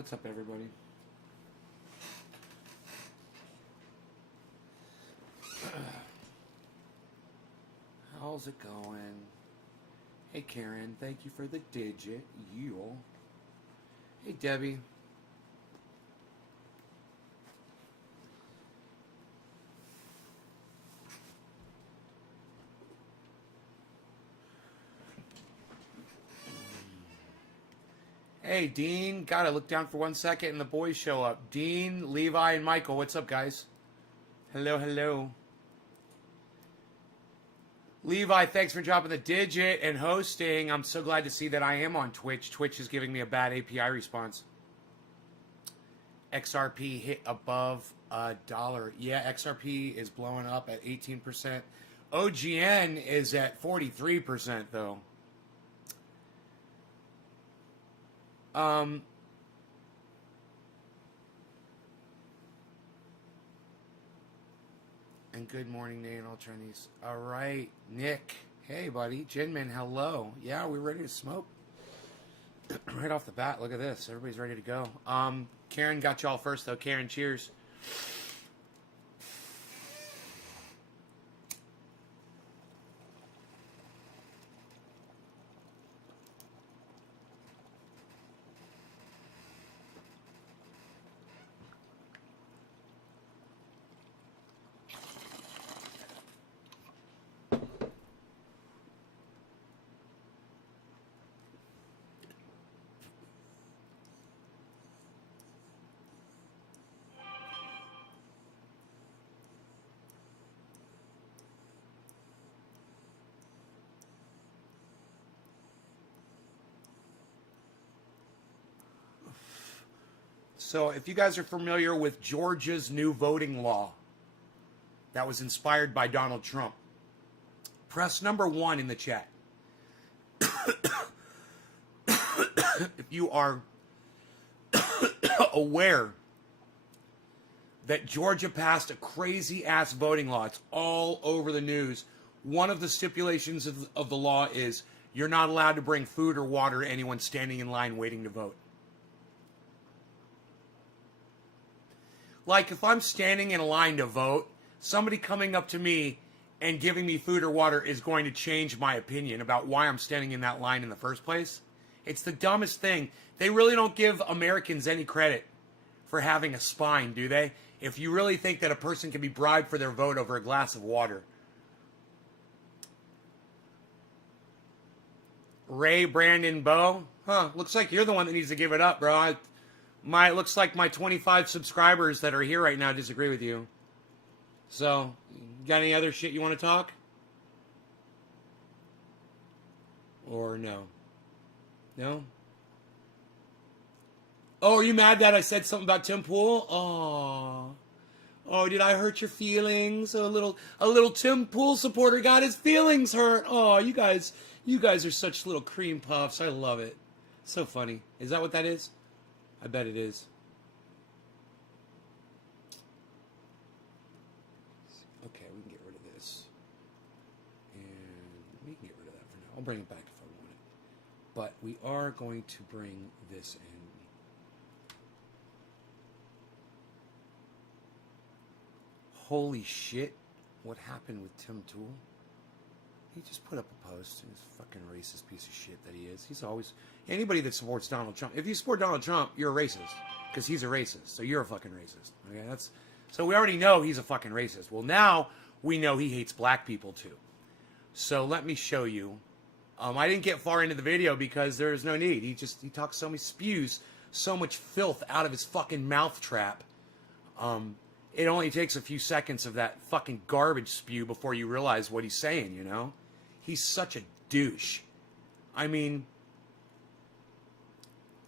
What's up, everybody? How's it going? Hey, Karen, thank you for the digit. You. Hey, Debbie. Hey, Dean. Gotta look down for 1 second and the boys show up. Dean, Levi, and Michael. What's up, guys? Hello, hello. Levi, thanks for dropping the digit and hosting. I'm so glad to see that I am on Twitch. Twitch is giving me a bad API response. XRP hit above $1. Yeah, XRP is blowing up at 18%. OGN is at 43%, though. And good morning, Nate, and all Chinese. All right, Nick. Hey, buddy. Jinmin, hello. Yeah, we're ready to smoke. Right off the bat, look at this. Everybody's ready to go. Karen got y'all first, though. Karen, cheers. So if you guys are familiar with Georgia's new voting law that was inspired by Donald Trump, press number 1 in the chat. If you are aware that Georgia passed a crazy-ass voting law, it's all over the news. One of the stipulations of the law is you're not allowed to bring food or water to anyone standing in line waiting to vote. Like, if I'm standing in a line to vote, somebody coming up to me and giving me food or water is going to change my opinion about why I'm standing in that line in the first place. It's the dumbest thing. They really don't give Americans any credit for having a spine, do they? If you really think that a person can be bribed for their vote over a glass of water. Ray, Brandon, Bo? Huh, looks like you're the one that needs to give it up, bro. Looks like my 25 subscribers that are here right now disagree with you. So, got any other shit you want to talk? Or no? No? Oh, are you mad that I said something about Tim Pool? Oh. Oh, did I hurt your feelings? A little Tim Pool supporter got his feelings hurt. Oh, you guys are such little cream puffs. I love it. So funny. Is that what that is? I bet it is. Okay, we can get rid of this. And we can get rid of that for now. I'll bring it back if I want it. But we are going to bring this in. Holy shit. What happened with Tim Tool? He just put up a post. He's a fucking racist piece of shit that he is. He's always... Anybody that supports Donald Trump... If you support Donald Trump, you're a racist. Because he's a racist. So you're a fucking racist. Okay, so we already know he's a fucking racist. Well, now we know he hates black people, too. So let me show you. I didn't get far into the video because there's no need. He talks so much... spews so much filth out of his fucking mouth trap. It only takes a few seconds of that fucking garbage spew before you realize what he's saying, you know? He's such a douche. I mean,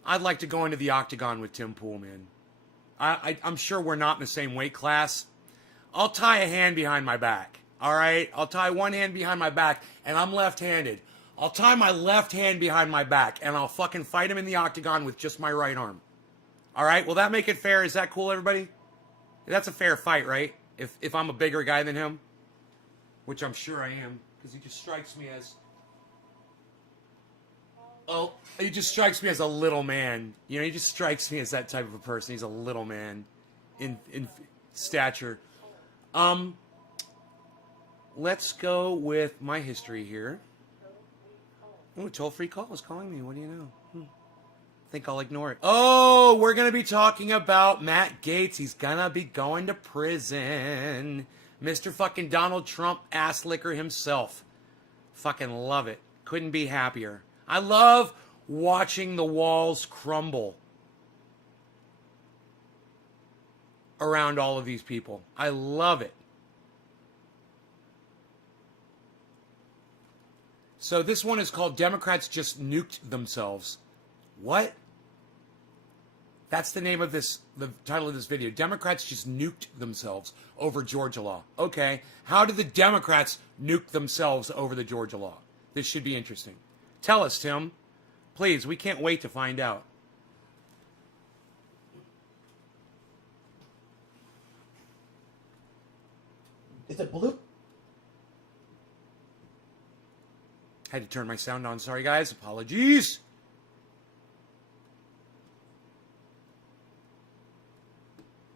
I'd like to go into the octagon with Tim Pool, man. I'm sure we're not in the same weight class. I'll tie a hand behind my back, all right? I'll tie one hand behind my back, and I'm left-handed. I'll tie my left hand behind my back, and I'll fucking fight him in the octagon with just my right arm. All right? Will that make it fair? Is that cool, everybody? That's a fair fight, right? If I'm a bigger guy than him, which I'm sure I am, because he just strikes me as Oh, he just strikes me as a little man. You know, he just strikes me as that type of a person. He's a little man in stature. Let's go with my history here. Oh, a toll-free call is calling me. What do you know? Think I'll ignore it. Oh, we're going to be talking about Matt Gaetz. He's going to be going to prison. Mr. fucking Donald Trump ass licker himself. Fucking love it. Couldn't be happier. I love watching the walls crumble around all of these people. I love it. So this one is called Democrats Just Nuked Themselves. What? That's the name of this, the title of this video. Democrats just nuked themselves over Georgia law. Okay, how did the Democrats nuke themselves over the Georgia law? This should be interesting. Tell us, Tim. Please, we can't wait to find out. Is it blue? Had to turn my sound on. Sorry, guys. Apologies.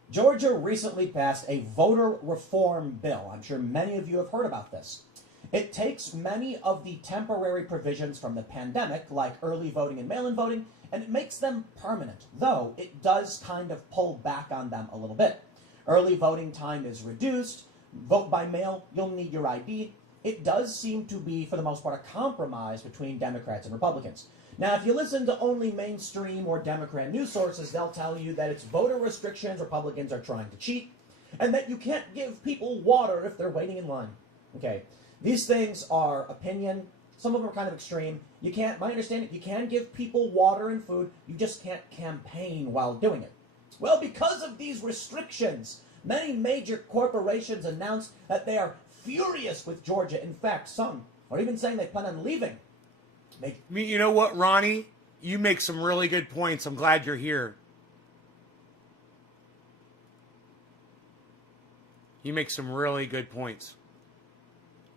Georgia recently passed a voter reform bill. I'm sure many of you have heard about this. It takes many of the temporary provisions from the pandemic, like early voting and mail-in voting, and it makes them permanent, though it does kind of pull back on them a little bit. Early voting time is reduced. Vote by mail, you'll need your ID. It does seem to be, for the most part, a compromise between Democrats and Republicans. Now, if you listen to only mainstream or Democrat news sources, they'll tell you that it's voter restrictions, Republicans are trying to cheat, and that you can't give people water if they're waiting in line. Okay, these things are opinion. Some of them are kind of extreme. You can't, my understanding, you can give people water and food, you just can't campaign while doing it. Well, because of these restrictions, many major corporations announced that they are furious with Georgia. In fact, some are even saying they plan on leaving. You know what, Ronnie? You make some really good points. I'm glad you're here. You make some really good points.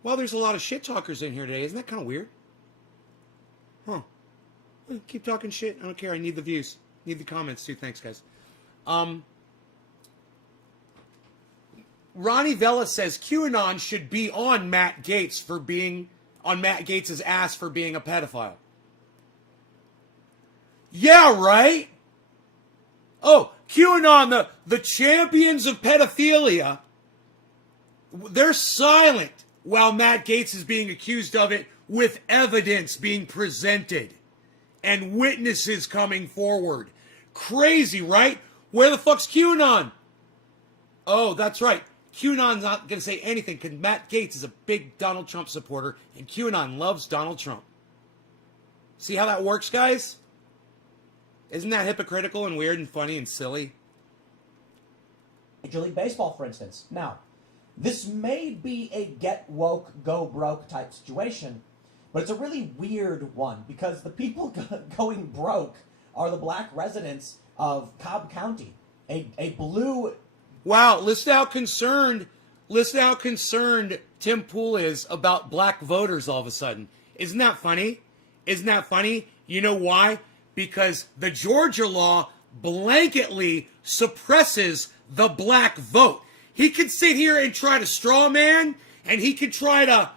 Well, there's a lot of shit talkers in here today. Isn't that kind of weird? Huh. Well, keep talking shit. I don't care. I need the views. Need the comments too. Thanks, guys. Ronnie Vela says QAnon should be on Matt Gaetz for being on Matt Gaetz' ass for being a pedophile. Yeah, right? Oh, QAnon, the champions of pedophilia, they're silent while Matt Gaetz is being accused of it with evidence being presented and witnesses coming forward. Crazy, right? Where the fuck's QAnon? Oh, that's right. QAnon's not going to say anything because Matt Gaetz is a big Donald Trump supporter and QAnon loves Donald Trump. See how that works, guys? Isn't that hypocritical and weird and funny and silly? Major League Baseball, for instance. Now, this may be a get woke, go broke type situation, but it's a really weird one because the people going broke are the black residents of Cobb County, a blue... Wow, listen how concerned Tim Pool is about black voters all of a sudden. Isn't that funny? Isn't that funny? You know why? Because the Georgia law blanketly suppresses the black vote. He could sit here and try to straw man, and he could try to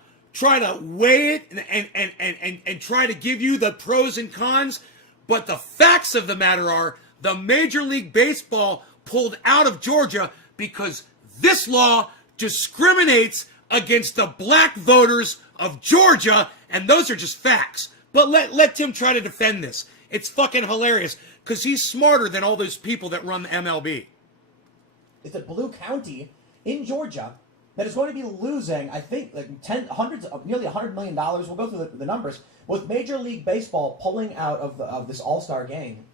weigh it and try to give you the pros and cons. But the facts of the matter are the Major League Baseball pulled out of Georgia because this law discriminates against the black voters of Georgia, and those are just facts. But let Tim try to defend this. It's fucking hilarious because he's smarter than all those people that run the MLB. It's a blue county in Georgia that is going to be losing, I think, like nearly $100 million. We'll go through the numbers. With Major League Baseball pulling out of this All-Star game,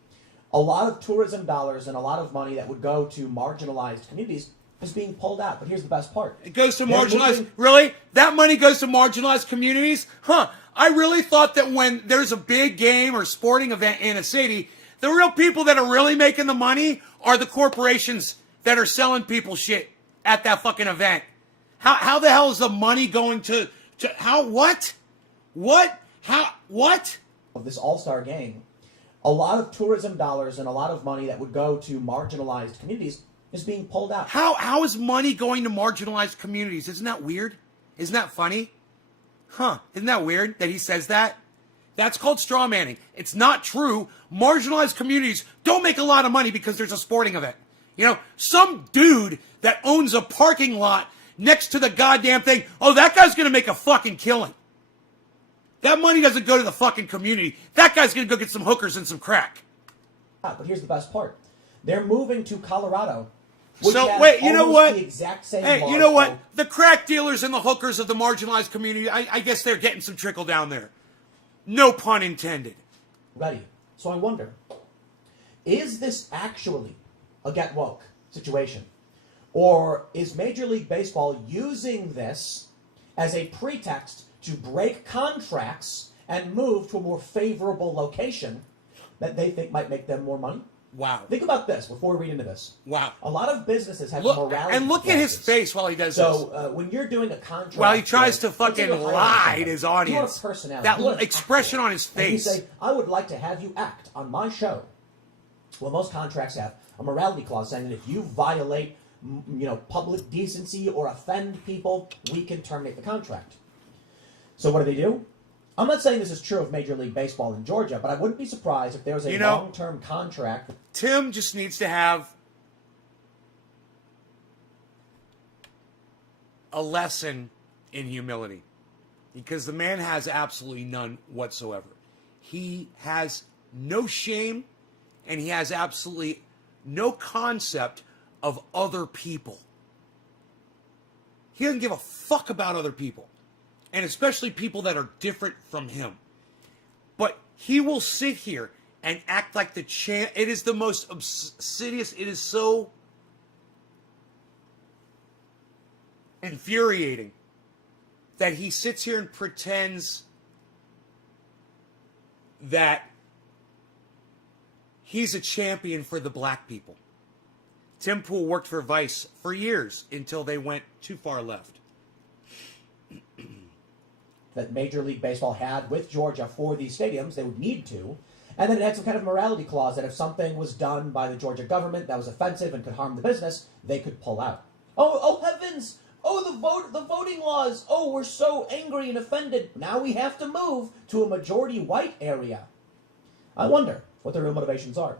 a lot of tourism dollars and a lot of money that would go to marginalized communities is being pulled out. But here's the best part. It goes to marginalized... Really? That money goes to marginalized communities? Huh. I really thought that when there's a big game or sporting event in a city, the real people that are really making the money are the corporations that are selling people shit at that fucking event. How the hell is the money going to how, what? What? How, what? of this All-Star game, a lot of tourism dollars and a lot of money that would go to marginalized communities is being pulled out. How is money going to marginalized communities? Isn't that weird? Isn't that funny? Huh. Isn't that weird that he says that? That's called straw manning. It's not true. Marginalized communities don't make a lot of money because there's a sporting event. You know, some dude that owns a parking lot next to the goddamn thing, oh, that guy's going to make a fucking killing. That money doesn't go to the fucking community. That guy's going to go get some hookers and some crack. But here's the best part. They're moving to Colorado. Which So, has wait, you know almost what? The exact same Hey, laws you know what? of- The crack dealers and the hookers of the marginalized community, I guess they're getting some trickle down there. No pun intended. Ready. So I wonder, is this actually a get woke situation? Or is Major League Baseball using this as a pretext to break contracts and move to a more favorable location that they think might make them more money? Wow. Think about this before we read into this. Wow. A lot of businesses have Look, morality and look at his clauses. face while he does this. So when you're doing a contract, While he tries with- to fucking let's say you're hiring lie somebody, to his you want a audience. personality, That you want an expression actor, on his and you face. say, I would like to have you act on my show. Well, most contracts have a morality clause saying that if you violate, public decency or offend people, we can terminate the contract. So what do? I'm not saying this is true of Major League Baseball in Georgia, but I wouldn't be surprised if there was a long-term contract. Tim just needs to have a lesson in humility, because the man has absolutely none whatsoever. He has no shame, and he has absolutely no concept of other people. He doesn't give a fuck about other people, and especially people that are different from him. But he will sit here and act like the champ. It is the most insidious. It is so infuriating that he sits here and pretends that he's a champion for the black people. Tim Pool worked for Vice for years until they went too far left. That Major League Baseball had with Georgia for these stadiums, they would need to. And then it had some kind of morality clause that if something was done by the Georgia government that was offensive and could harm the business, they could pull out. Oh heavens! Oh, the voting laws! Oh, we're so angry and offended. Now we have to move to a majority white area. I wonder what their real motivations are.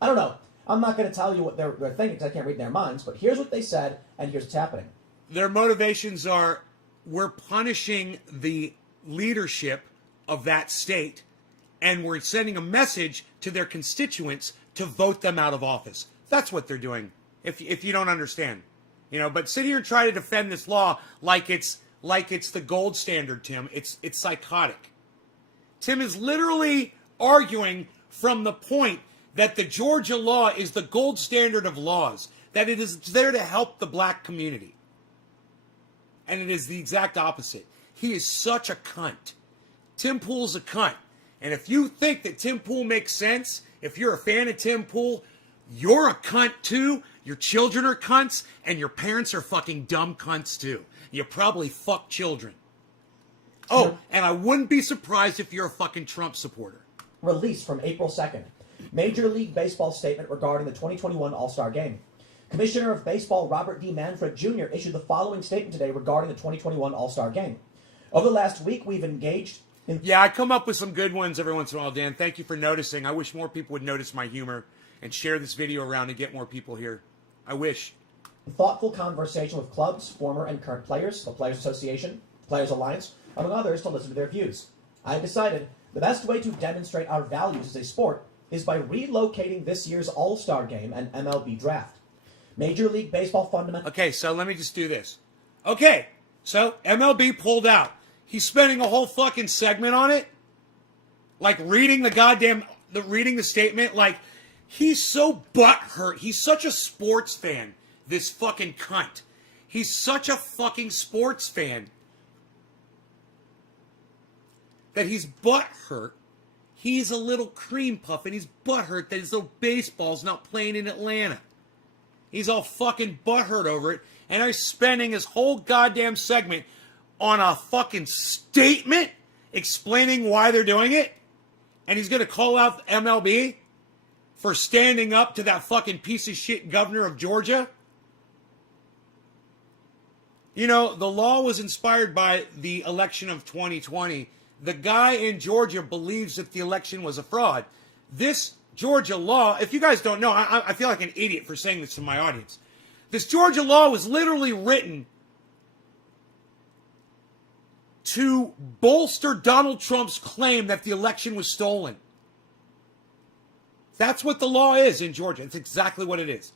I don't know. I'm not going to tell you what they're thinking because I can't read their minds, but here's what they said, and here's what's happening. Their motivations are, we're punishing the leadership of that state, and we're sending a message to their constituents to vote them out of office. That's what they're doing, if you don't understand. But sit here and try to defend this law like it's the gold standard, Tim. It's psychotic. Tim is literally arguing from the point that the Georgia law is the gold standard of laws, that it is there to help the black community. And it is the exact opposite. He is such a cunt. Tim Pool's a cunt. And if you think that Tim Pool makes sense, if you're a fan of Tim Pool, you're a cunt too. Your children are cunts, and your parents are fucking dumb cunts too. You probably fuck children. Oh, and I wouldn't be surprised if you're a fucking Trump supporter. Release from April 2nd. Major League Baseball statement regarding the 2021 All-Star Game. Commissioner of Baseball Robert D. Manfred Jr. issued the following statement today regarding the 2021 All-Star Game. Over the last week, we've engaged in... Yeah, I come up with some good ones every once in a while, Dan. Thank you for noticing. I wish more people would notice my humor and share this video around and get more people here. I wish. Thoughtful conversation with clubs, former and current players, the Players Association, Players Alliance, among others, to listen to their views. I decided the best way to demonstrate our values as a sport is by relocating this year's All-Star Game and MLB Draft. Major League Baseball fundamental... Okay, so let me just do this. Okay, so MLB pulled out. He's spending a whole fucking segment on it? Like reading the statement? Like, he's so butthurt. He's such a sports fan, this fucking cunt. He's such a fucking sports fan that he's butthurt. He's a little cream puff, and he's butthurt that his little baseball's not playing in Atlanta. He's all fucking butthurt over it, and he's spending his whole goddamn segment on a fucking statement explaining why they're doing it. And he's going to call out MLB for standing up to that fucking piece of shit governor of Georgia? You know, the law was inspired by the election of 2020. The guy in Georgia believes that the election was a fraud. This Georgia law, if you guys don't know, I feel like an idiot for saying this to my audience. This Georgia law was literally written to bolster Donald Trump's claim that the election was stolen. That's what the law is in Georgia. It's exactly what it is.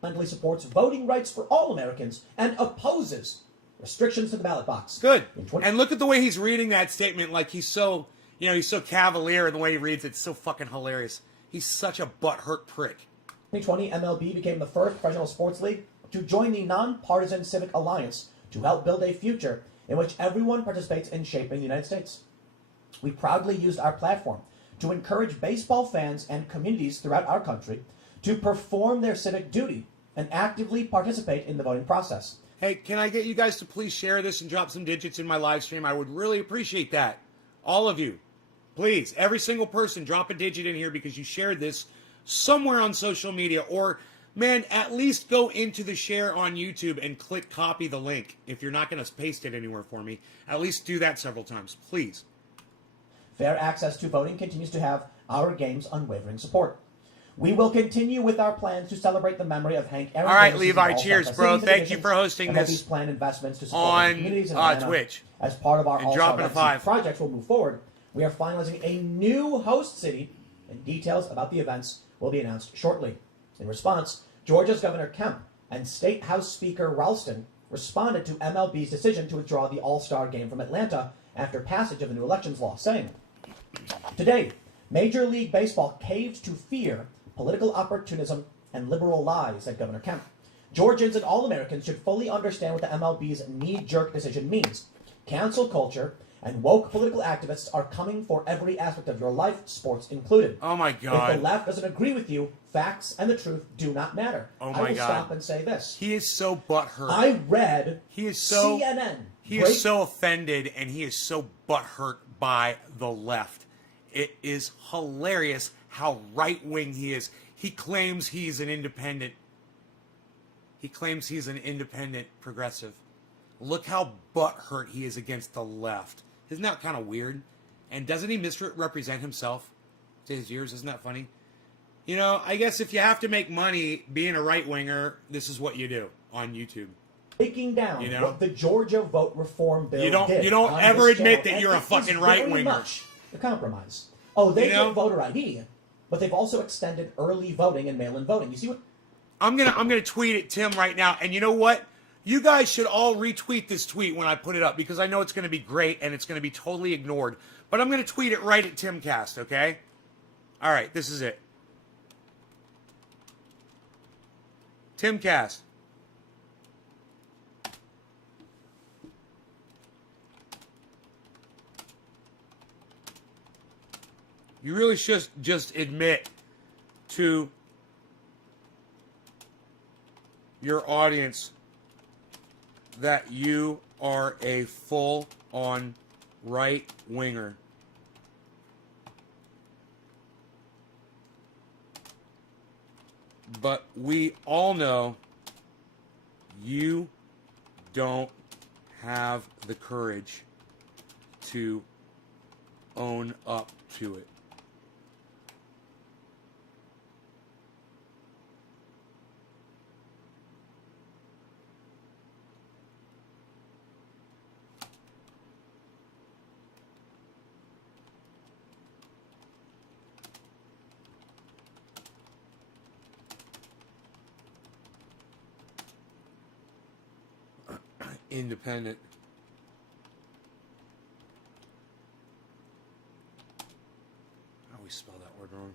Fundamentally supports voting rights for all Americans and opposes restrictions to the ballot box. Good. And look at the way he's reading that statement, like he's so, he's so cavalier in the way he reads it. It's so fucking hilarious. He's such a butthurt prick. 2020, MLB became the first professional sports league to join the nonpartisan Civic Alliance to help build a future in which everyone participates in shaping the United States. We proudly used our platform to encourage baseball fans and communities throughout our country to perform their civic duty and actively participate in the voting process. Hey, can I get you guys to please share this and drop some digits in my live stream? I would really appreciate that. All of you. Please, every single person, drop a digit in here because you shared this somewhere on social media. Or, man, at least go into the share on YouTube and click copy the link. If you're not going to paste it anywhere for me, at least do that several times, please. Fair access to voting continues to have our game's unwavering support. We will continue with our plans to celebrate the memory of Hank Aaron. All right, Levi, cheers, bro. Thank you for hosting this planned investments to support communities in Twitch. As part of our All-Star Legacy projects will move forward, we are finalizing a new host city, and details about the events will be announced shortly. In response, Georgia's Governor Kemp and State House Speaker Ralston responded to MLB's decision to withdraw the All-Star game from Atlanta after passage of the new elections law, saying, "Today, Major League Baseball caved to fear, political opportunism, and liberal lies," said Governor Kemp. "Georgians and all Americans should fully understand what the MLB's knee-jerk decision means. Cancel culture and woke political activists are coming for every aspect of your life, sports included. Oh my God. If the left doesn't agree with you, facts and the truth do not matter." Oh my I will God. stop and say this. He is so butthurt. I read CNN. He is so offended and he is so butthurt by the left. It is hilarious how right-wing he is. He claims he's an independent. He claims he's an independent progressive. Look how butthurt he is against the left. Isn't that kind of weird? And doesn't he misrepresent himself to his ears? Isn't that funny? You know, I guess if you have to make money being a right-winger, this is what you do on YouTube. Taking down what the Georgia vote reform bill did. You don't ever admit that you're a fucking right-winger. The compromise. Oh, they get voter ID, but they've also extended early voting and mail-in voting. You see what? I'm gonna tweet at Tim right now, and you know what? You guys should all retweet this tweet when I put it up because I know it's gonna be great and it's gonna be totally ignored. But I'm gonna tweet it right at Timcast, okay? All right, this is it. Timcast. You really should just admit to your audience that you are a full-on right-winger. But we all know you don't have the courage to own up to it. Independent. I always spell that word wrong.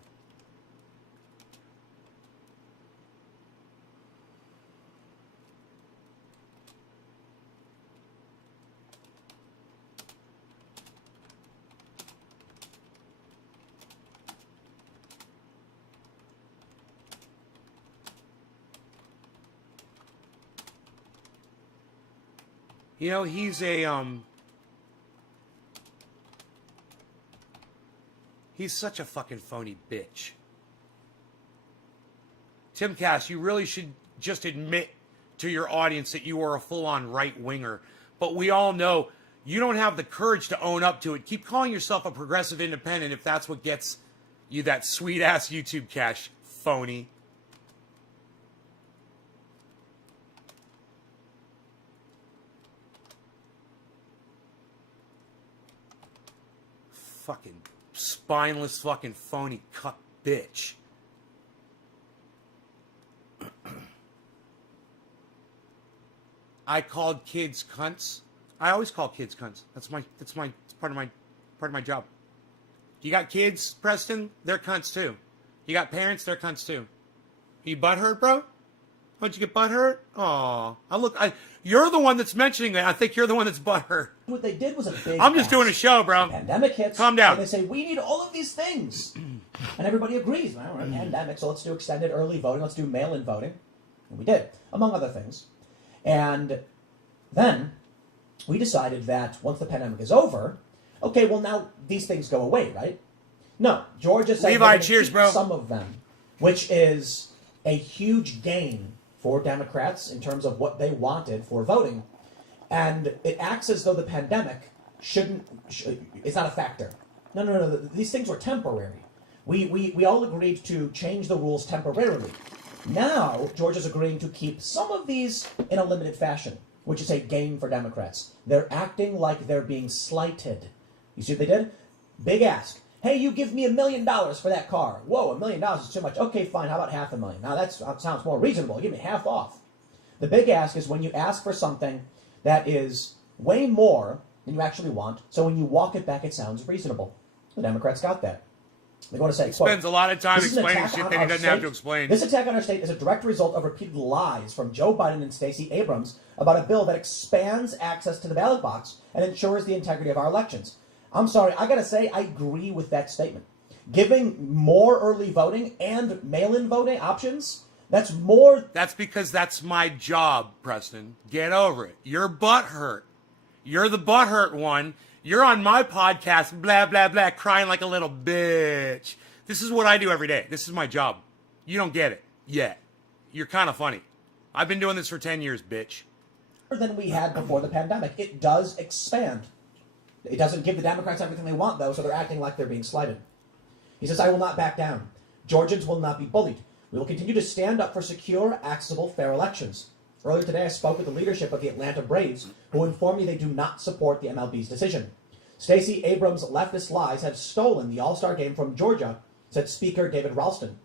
You know, he's a He's such a fucking phony bitch. Tim Cass, you really should just admit to your audience that you are a full-on right-winger. But we all know you don't have the courage to own up to it. Keep calling yourself a progressive independent if that's what gets you that sweet-ass YouTube cash, phony. Fucking spineless fucking phony cuck bitch. I called kids cunts. I always call kids cunts. That's part of my job. You got kids, Preston? They're cunts too. You got parents? They're cunts too. You butthurt, bro? Don't you get butthurt? Aw. You're the one that's mentioning that. I think you're the one that's butthurt. What they did was a big I'm just doing a show, bro. The pandemic hits. Calm down. And they say, we need all of these things. And everybody agrees. Well, we're in a pandemic, so let's do extended early voting. Let's do mail-in voting. And we did, among other things. And then we decided that once the pandemic is over, okay, well, now these things go away, right? No. Georgia said Levi, cheers, bro. some of them, which is a huge gain for Democrats in terms of what they wanted for voting. And it acts as though the pandemic is not a factor. No. These things were temporary. We all agreed to change the rules temporarily. Now, Georgia's agreeing to keep some of these in a limited fashion, which is a gain for Democrats. They're acting like they're being slighted. You see what they did? Big ask. Hey, you give me $1 million for that car. Whoa, $1 million is too much. Okay, fine. How about $500,000? Now that sounds more reasonable. Give me half off. The big ask is when you ask for something that is way more than you actually want. So when you walk it back, it sounds reasonable. The Democrats got that. They're going to say, he spends a lot of time explaining shit that he doesn't have to explain. This attack on our state is a direct result of repeated lies from Joe Biden and Stacey Abrams about a bill that expands access to the ballot box and ensures the integrity of our elections. I'm sorry, I got to say, I agree with that statement. Giving more early voting and mail-in voting options, that's more... That's because that's my job, Preston. Get over it. You're butthurt. You're the butthurt one. You're on my podcast, blah, blah, blah, crying like a little bitch. This is what I do every day. This is my job. You don't get it yet. You're kind of funny. I've been doing this for 10 years, bitch. Than we had before the pandemic. It does expand. It doesn't give the Democrats everything they want, though, so they're acting like they're being slighted. He says, I will not back down. Georgians will not be bullied. We will continue to stand up for secure, accessible, fair elections. Earlier today, I spoke with the leadership of the Atlanta Braves, who informed me they do not support the MLB's decision. Stacey Abrams' leftist lies have stolen the All-Star game from Georgia, said Speaker David Ralston.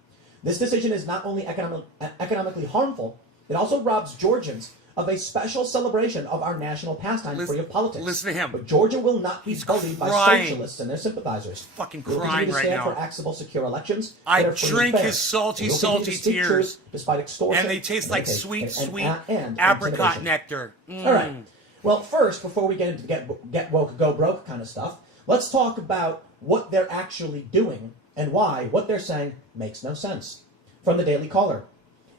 This decision is not only economically harmful, it also robs Georgians of a special celebration of our national pastime free of politics. Listen to him. But Georgia will not be bullied by socialists and their sympathizers. Fucking We'll crying continue to right stand now. for accessible, secure elections. I that are free and drink fair. his salty, We'll salty continue to speak tears. truth despite extortion, And they taste like sweet, sweet and apricot intimidation. nectar. All right. Well, first, before we get into get woke, go broke kind of stuff, let's talk about what they're actually doing and why what they're saying makes no sense. From the Daily Caller,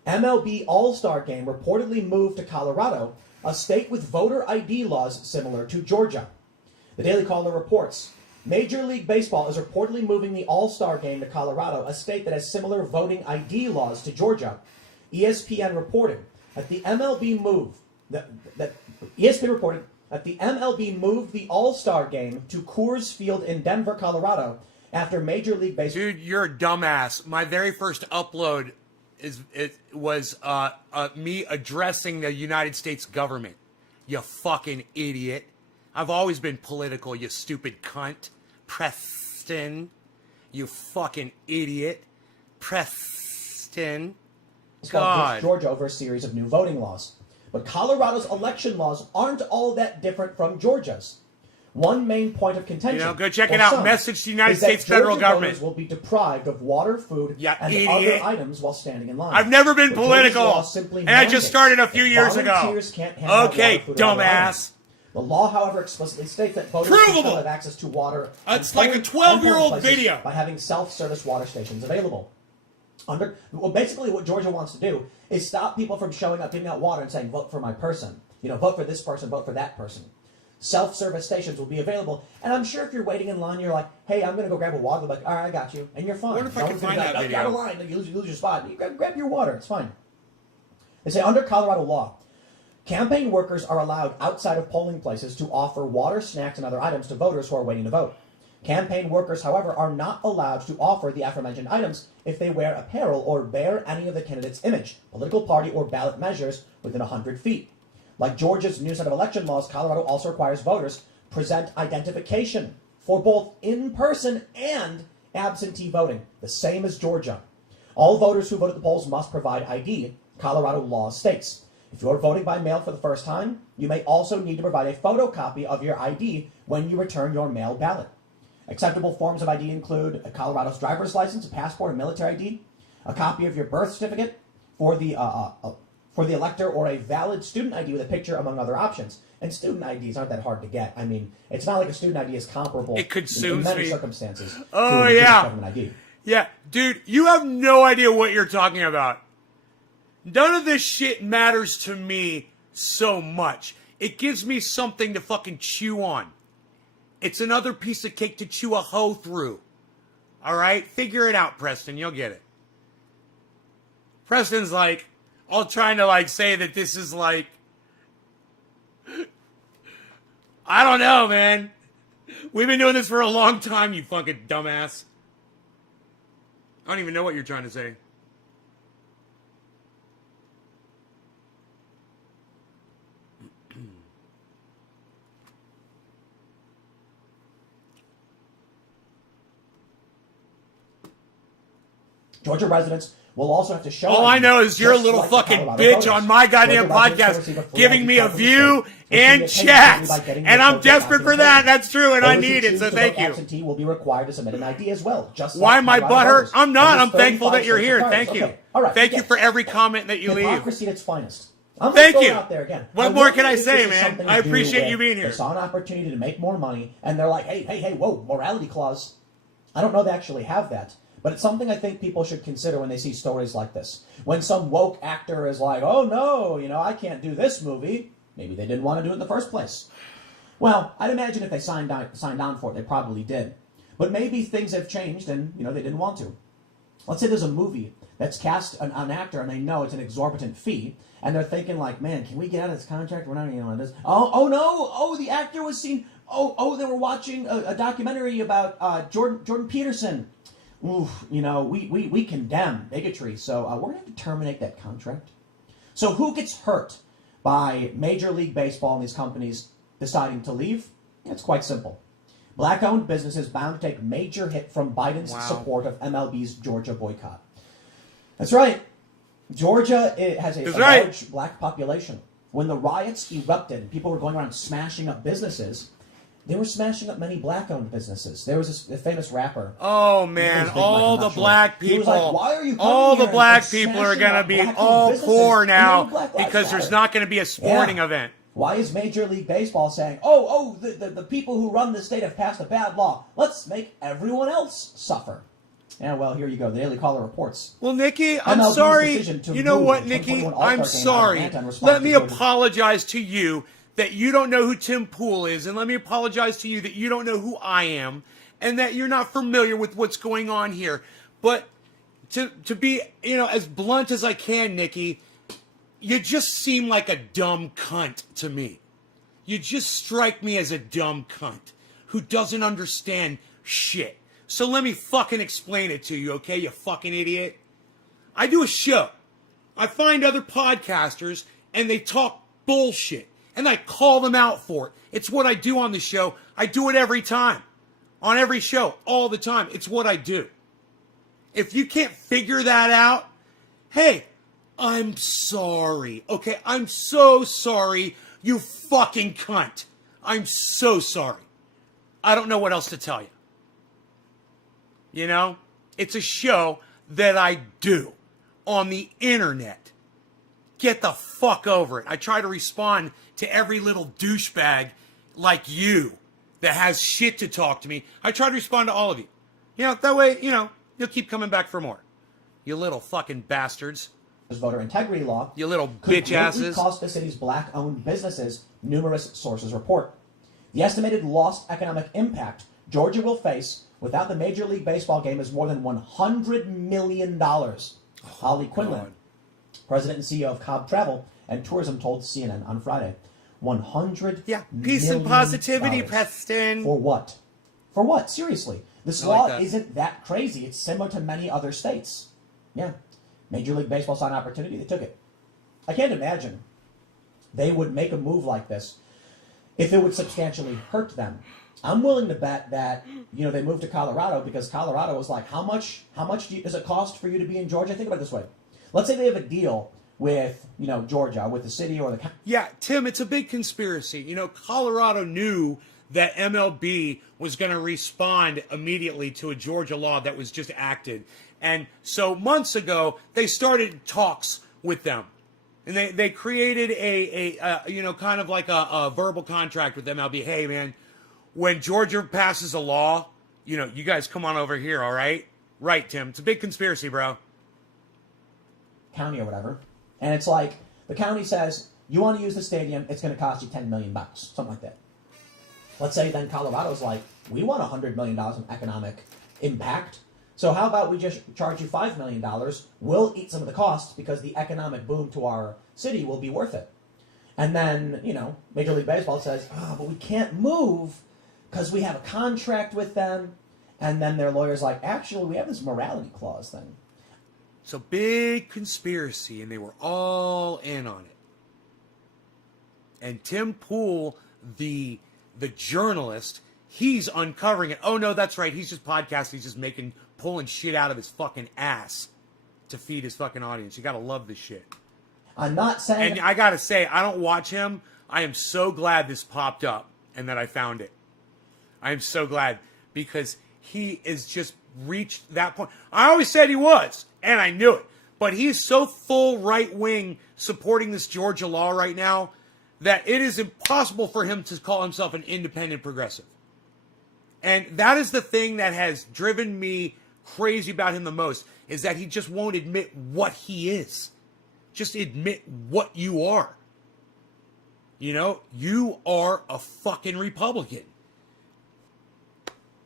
MLB All-Star Game reportedly moved to Colorado, a state with voter ID laws similar to Georgia. The Daily Caller reports, Major League Baseball is reportedly moving the All-Star Game to Colorado, a state that has similar voting ID laws to Georgia. ESPN reported that the MLB moved the All-Star Game to Coors Field in Denver, Colorado, after Major League Baseball. Dude, you're a dumbass. My very first upload was me addressing the United States government. You fucking idiot. I've always been political, you stupid cunt. Preston. You fucking idiot. Preston. God. Georgia over a series of new voting laws. But Colorado's election laws aren't all that different from Georgia's. One main point of contention. Go check it out. Message to the United States federal government. Voters will be deprived of water, food, and idiot. other items while standing in line. I've never been political, and I just started a few years ago. Okay, dumbass. The law, however, explicitly states that voters will have access to water. It's like a 12-year-old video. By having self-service water stations available. Basically, what Georgia wants to do is stop people from showing up, giving out water, and saying, vote for my person. Vote for this person, vote for that person. Self-service stations will be available. And I'm sure if you're waiting in line, you're like, hey, I'm going to go grab a water. They're like, all right, I got you. And you're fine. I wonder if I can find that video. Out of line. You lose your spot. You grab your water. It's fine. They say under Colorado law, campaign workers are allowed outside of polling places to offer water, snacks, and other items to voters who are waiting to vote. Campaign workers, however, are not allowed to offer the aforementioned items if they wear apparel or bear any of the candidate's image, political party, or ballot measures within 100 feet. Like Georgia's new set of election laws, Colorado also requires voters present identification for both in-person and absentee voting, the same as Georgia. All voters who vote at the polls must provide ID, Colorado law states. If you're voting by mail for the first time, you may also need to provide a photocopy of your ID when you return your mail ballot. Acceptable forms of ID include a Colorado's driver's license, a passport, a military ID, a copy of your birth certificate for the elector, or a valid student ID with a picture, among other options. And student IDs aren't that hard to get. I mean, it's not like a student ID is comparable in many circumstances to a government ID. Yeah, dude, you have no idea what you're talking about. None of this shit matters to me so much. It gives me something to fucking chew on. It's another piece of cake to chew a hoe through. All right? Figure it out, Preston. You'll get it. Preston's like, all trying to like say that this is like, I don't know, man. We've been doing this for a long time, you fucking dumbass. I don't even know what you're trying to say. Georgia residents will also have to show. All I know is you're a little fucking bitch on my goddamn podcast, giving me a view and chats, and I'm desperate for that. That's true, and I need it. So thank you. Absentee will be required to submit an ID as well. Just why am I butthurt? I'm not. I'm thankful that you're here. Thank you. All right. Thank you for every comment that you leave. Hypocrisy at its finest. Thank you. Out there again. What more can I say, man? I appreciate you being here. They saw an opportunity to make more money, and they're like, hey, whoa, morality clause. I don't know they actually have that. But it's something I think people should consider when they see stories like this. When some woke actor is like, oh no, I can't do this movie. Maybe they didn't want to do it in the first place. Well, I'd imagine if they signed on for it, they probably did. But maybe things have changed and, they didn't want to. Let's say there's a movie that's cast an actor and they know it's an exorbitant fee. And they're thinking like, man, can we get out of this contract? We're not on this. Oh no, the actor was seen. They were watching a documentary about Jordan Peterson. Oof, we condemn bigotry, so we're going to have to terminate that contract. So who gets hurt by Major League Baseball and these companies deciding to leave? It's quite simple. Black-owned businesses bound to take major hit from Biden's support of MLB's Georgia boycott. That's right. Georgia has a large black population. When the riots erupted and people were going around smashing up businesses, they were smashing up many black-owned businesses. There was a famous rapper. Oh man, all the black people. He was like, why are you coming all the here black people are going to be all poor now because there's not going to be a sporting event. Why is Major League Baseball saying, the people who run the state have passed a bad law. Let's make everyone else suffer. Yeah, well, here you go. The Daily Caller reports. Well, Nikki, I'm sorry. You know what, Nikki? I'm sorry. Let me apologize to you that you don't know who Tim Pool is, and let me apologize to you that you don't know who I am, and that you're not familiar with what's going on here. But to be, as blunt as I can, Nikki, you just seem like a dumb cunt to me. You just strike me as a dumb cunt who doesn't understand shit. So let me fucking explain it to you, okay, you fucking idiot? I do a show. I find other podcasters, and they talk bullshit. And I call them out for it. It's what I do on the show. I do it every time. On every show. All the time. It's what I do. If you can't figure that out, hey, I'm sorry. Okay? I'm so sorry, you fucking cunt. I'm so sorry. I don't know what else to tell you. It's a show that I do on the internet. Get the fuck over it. I try to respond to every little douchebag like you that has shit to talk to me. I try to respond to all of you. That way, you'll keep coming back for more. You little fucking bastards. Voter integrity law. You little bitch asses. Cost the city's black-owned businesses, numerous sources report. The estimated lost economic impact Georgia will face without the Major League Baseball game is more than $100 million. Holly Quinlan, president and CEO of Cobb Travel and Tourism, told CNN on Friday. Peace and positivity, Preston. For what? For what? Seriously. This law isn't that crazy. It's similar to many other states. Yeah. Major League Baseball saw an opportunity. They took it. I can't imagine they would make a move like this if it would substantially hurt them. I'm willing to bet that, they moved to Colorado because Colorado was like, how much does it cost for you to be in Georgia? Think about it this way. Let's say they have a deal with, Georgia, with the city or the county. Yeah, Tim, it's a big conspiracy. Colorado knew that MLB was going to respond immediately to a Georgia law that was just acted. And so months ago, they started talks with them. And they created a kind of like a verbal contract with MLB. Hey, man, when Georgia passes a law, you guys come on over here, all right? Right, Tim. It's a big conspiracy, bro. County or whatever. And it's like, the county says, you want to use the stadium, it's going to cost you $10 million, something like that. Let's say then Colorado's like, we want $100 million in economic impact. So how about we just charge you $5 million? We'll eat some of the costs because the economic boom to our city will be worth it. And then, Major League Baseball says, but we can't move because we have a contract with them. And then their lawyer's like, actually, we have this morality clause thing. It's a big conspiracy, and they were all in on it. And Tim Pool, the journalist, he's uncovering it. Oh, no, that's right. He's just podcasting. He's just pulling shit out of his fucking ass to feed his fucking audience. You got to love this shit. I'm not saying... And I got to say, I don't watch him. I am so glad this popped up and that I found it. I am so glad because he is just reached that point. I always said he was, and I knew it. But he's so full right-wing supporting this Georgia law right now that it is impossible for him to call himself an independent progressive. And that is the thing that has driven me crazy about him the most, is that he just won't admit what he is. Just admit what you are. You are a fucking Republican.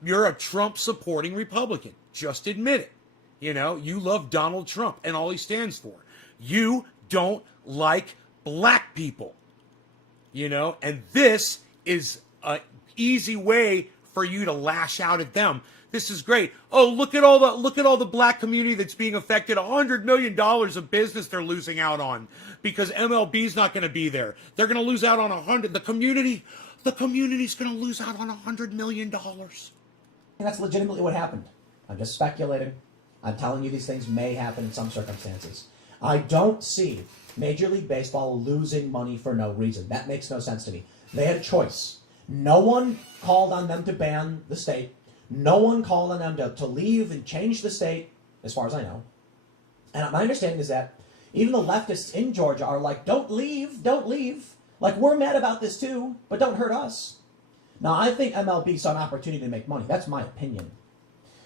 You're a Trump-supporting Republican. Just admit it. You love Donald Trump and all he stands for. You don't like black people. And this is an easy way for you to lash out at them. This is great. Oh, look at all the black community that's being affected. $100 million of business they're losing out on because MLB's not going to be there. They're going to lose out on 100. The community's going to lose out on $100 million. And that's legitimately what happened. I'm just speculating. I'm telling you these things may happen in some circumstances. I don't see Major League Baseball losing money for no reason. That makes no sense to me. They had a choice. No one called on them to ban the state. No one called on them to leave and change the state, as far as I know. And my understanding is that even the leftists in Georgia are like, don't leave, don't leave. Like, we're mad about this too, but don't hurt us. Now, I think MLB saw an opportunity to make money. That's my opinion.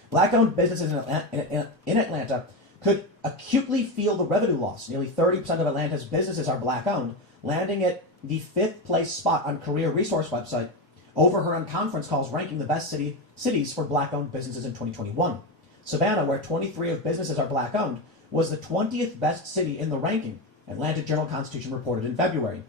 Black-owned businesses in Atlanta could acutely feel the revenue loss. Nearly 30% of Atlanta's businesses are black-owned, landing at the 5th place spot on Career Resource website, overheard on conference calls ranking the best cities for black-owned businesses in 2021. Savannah, where 23 of businesses are black-owned, was the 20th best city in the ranking, Atlanta Journal-Constitution reported in February.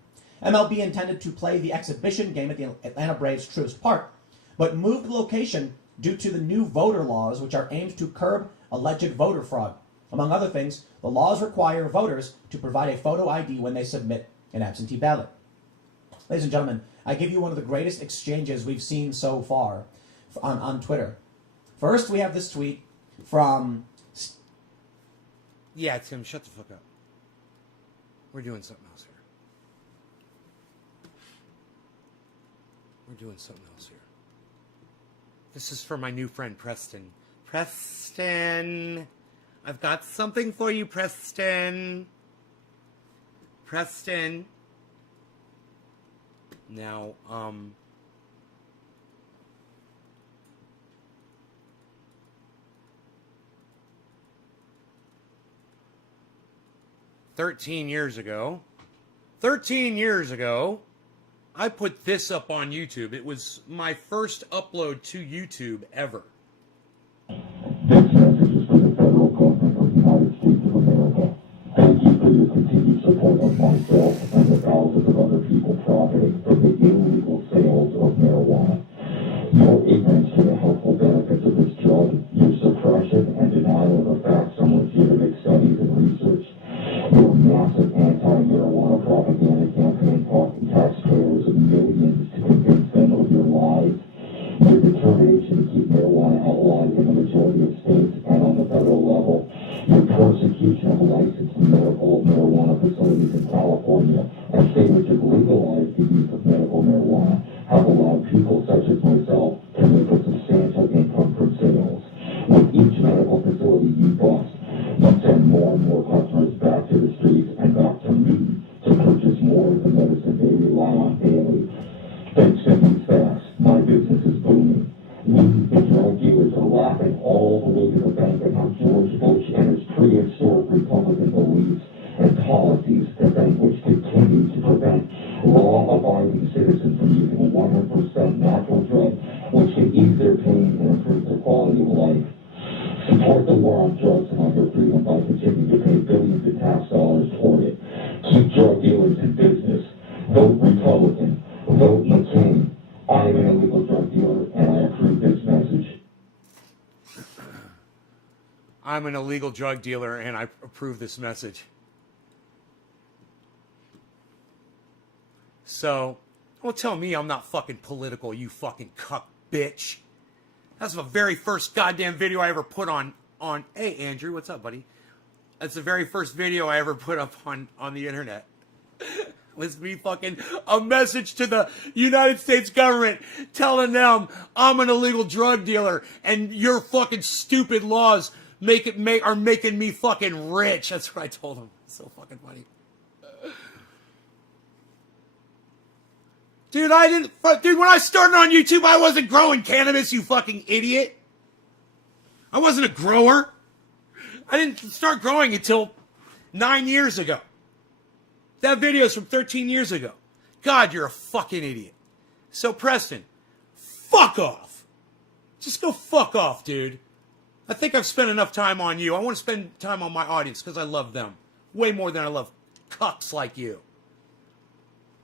MLB intended to play the exhibition game at the Atlanta Braves Truist Park, but moved the location due to the new voter laws, which are aimed to curb alleged voter fraud. Among other things, the laws require voters to provide a photo ID when they submit an absentee ballot. Ladies and gentlemen, I give you one of the greatest exchanges we've seen so far on Twitter. First, we have this tweet from... Yeah, Tim, shut the fuck up. We're doing something else here. This is for my new friend, Preston. Preston! I've got something for you, Preston. Preston. Now, 13 years ago, I put this up on YouTube. It was my first upload to YouTube ever. This message is for the federal government of the United States of America. Thank you for your continued support of myself and the thousands of other people profiting from the illegal sales of marijuana. Your ignorance to the helpful benefits of this drug, your suppression and denial of the facts from legitimate studies and research, your massive anti-marijuana propaganda campaign costing taxpayers millions to convince them of your lies, your determination to keep marijuana outlawed in the majority of states and on the federal level, your persecution of licensed medical marijuana facilities in California, a state which has legalized the use of medical marijuana, have allowed people such as myself to make a substantial income from sales. With each medical facility you bust, you send more and more customers back to the streets and back to me to purchase more of the medicine they rely on daily. Thanks to these facts, my business is booming. We, the drug dealers, are laughing all the way to the bank at how George Bush and his prehistoric Republican beliefs and policies, the bank which continue to prevent law-abiding citizens from using 100% natural drugs, which can ease their pain and improve their quality of life. Support the war on drugs and on your freedom by continuing to pay billions of tax dollars toward it. Keep drug dealers in business. Vote Republican. Vote McCain. I am an illegal drug dealer, and I approve this message. I'm an illegal drug dealer, and I approve this message. So, don't tell me I'm not fucking political, you fucking cuck bitch. That's the very first goddamn video I ever put on. Hey, Andrew, what's up, buddy? That's the very first video I ever put up on the internet. Was me fucking a message to the United States government telling them I'm an illegal drug dealer and your fucking stupid laws are making me fucking rich. That's what I told them. It's so fucking funny. Dude, when I started on YouTube, I wasn't growing cannabis, you fucking idiot. I wasn't a grower. I didn't start growing until 9 years ago. That video's from 13 years ago. God, you're a fucking idiot. So, Preston, fuck off. Just go fuck off, dude. I think I've spent enough time on you. I want to spend time on my audience because I love them. Way more than I love cucks like you.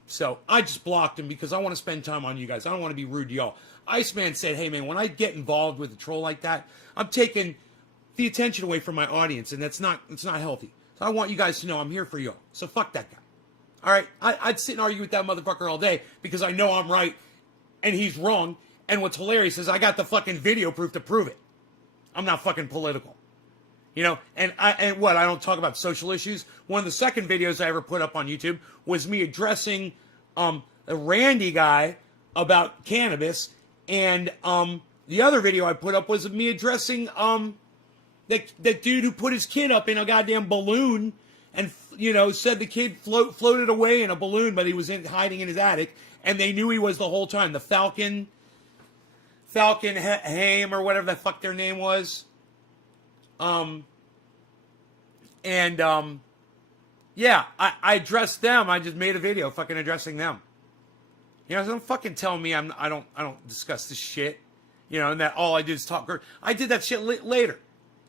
So, I just blocked him because I want to spend time on you guys. I don't want to be rude to y'all. Iceman said, hey, man, when I get involved with a troll like that, I'm taking the attention away from my audience, and it's not healthy. So I want you guys to know I'm here for y'all. So fuck that guy. All right? I'd sit and argue with that motherfucker all day because I know I'm right and he's wrong. And what's hilarious is I got the fucking video proof to prove it. I'm not fucking political. You know, and I don't talk about social issues. One of the second videos I ever put up on YouTube was me addressing a Randy guy about cannabis, and the other video I put up was of me addressing that dude who put his kid up in a goddamn balloon and, you know, said the kid floated away in a balloon, but he was hiding in his attic, and they knew he was the whole time. The Falcon Haim or whatever the fuck their name was. Yeah, I addressed them. I just made a video fucking addressing them. You know, so don't fucking tell me I don't discuss this shit. You know, and that all I did is talk. I did that shit later.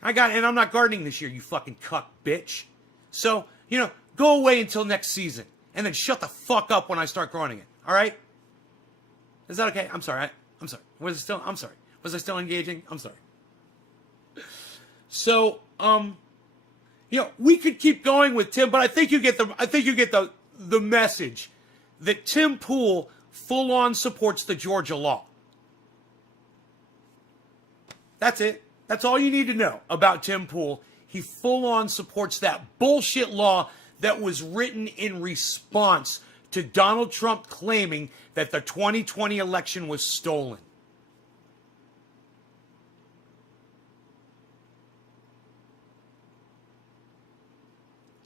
And I'm not gardening this year, you fucking cuck bitch. So, you know, go away until next season, and then shut the fuck up when I start growing it. All right? Is that okay? I'm sorry. I'm sorry. I'm sorry. Was I still engaging? I'm sorry. So, you know, we could keep going with Tim, but I think you get the message that Tim Pool full on supports the Georgia law. That's it. That's all you need to know about Tim Pool. He full on supports that bullshit law that was written in response to Donald Trump claiming that the 2020 election was stolen.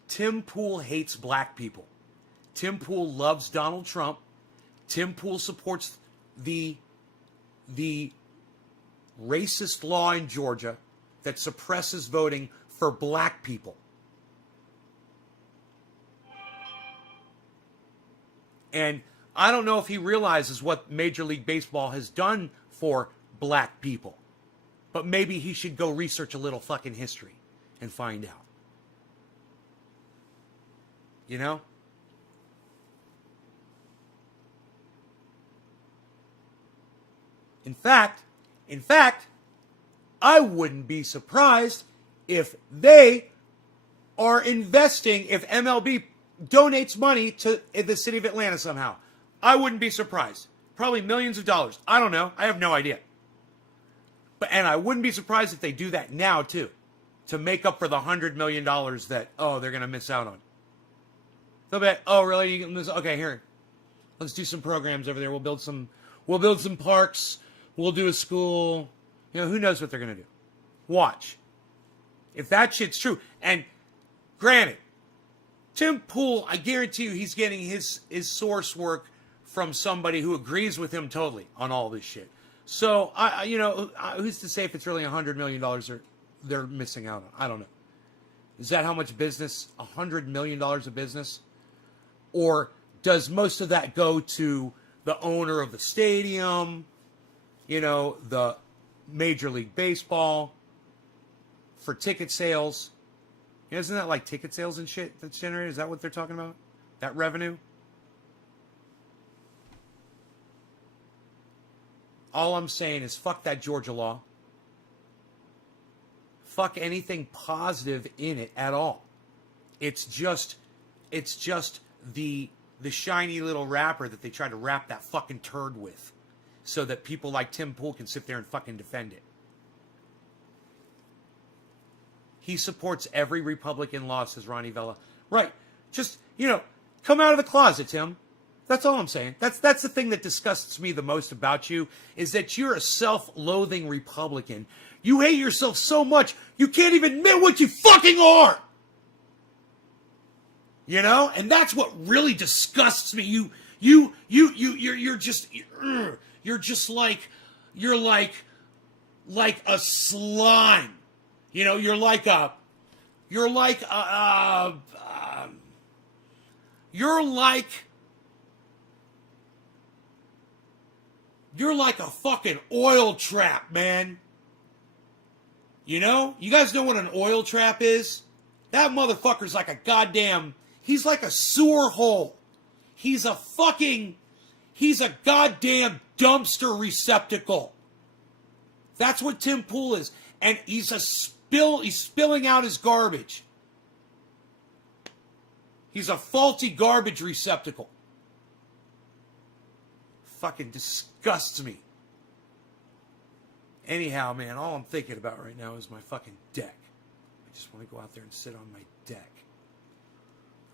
Tim Pool hates black people. Tim Pool loves Donald Trump. Tim Pool supports the racist law in Georgia that suppresses voting for black people. And I don't know if he realizes what Major League Baseball has done for black people. But maybe he should go research a little fucking history and find out. You know? In fact, I wouldn't be surprised if they are investing, if MLB donates money to the city of Atlanta somehow. I wouldn't be surprised. Probably millions of dollars. I don't know. I have no idea. And I wouldn't be surprised if they do that now, too, to make up for the $100 million that, they're going to miss out on. They'll bet, really? You can miss? Okay, here. Let's do some programs over there. We'll build some parks. We'll do a school. You know, who knows what they're going to do. Watch. If that shit's true. And granted, Tim Pool, I guarantee you he's getting his source work from somebody who agrees with him totally on all this shit. So, who's to say if it's really $100 million they're missing out on? I don't know. Is that how much business? $100 million of business? Or does most of that go to the owner of the stadium, the Major League Baseball, for ticket sales? Isn't that like ticket sales and shit that's generated? Is that what they're talking about? That revenue? All I'm saying is fuck that Georgia law. Fuck anything positive in it at all. It's just the shiny little wrapper that they try to wrap that fucking turd with so that people like Tim Pool can sit there and fucking defend it. He supports every Republican law, says Ronnie Vella. Right. Just, come out of the closet, Tim. That's all I'm saying. That's the thing that disgusts me the most about you, is that you're a self-loathing Republican. You hate yourself so much, you can't even admit what you fucking are. And that's what really disgusts me. You're just like a slime. You're like a fucking oil trap, man. You guys know what an oil trap is? That motherfucker's like he's like a sewer hole. He's a goddamn dumpster receptacle. That's what Tim Pool is. And he's spilling out his garbage. He's a faulty garbage receptacle. Fucking disgusts me. Anyhow, man, all I'm thinking about right now is my fucking deck. I just want to go out there and sit on my deck.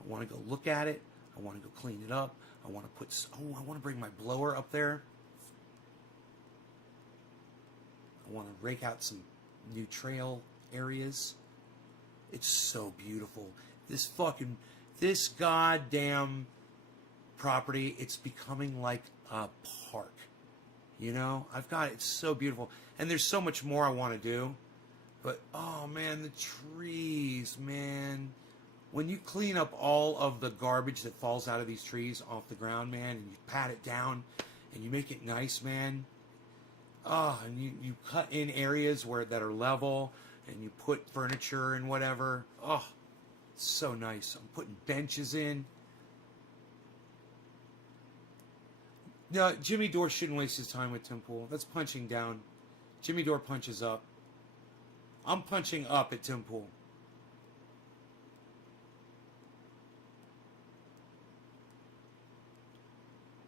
I want to go look at it. I want to go clean it up. I want to bring my blower up there. I want to rake out some new trail areas. It's so beautiful. This goddamn property, it's becoming like a park. It's so beautiful. And there's so much more I want to do. But, oh man, the trees, man. When you clean up all of the garbage that falls out of these trees off the ground, man, and you pat it down and you make it nice, man. Oh, and you cut in areas that are level and you put furniture and whatever. Oh, it's so nice. I'm putting benches in. No, Jimmy Dore shouldn't waste his time with Tim Pool. That's punching down. Jimmy Dore punches up. I'm punching up at Tim Pool.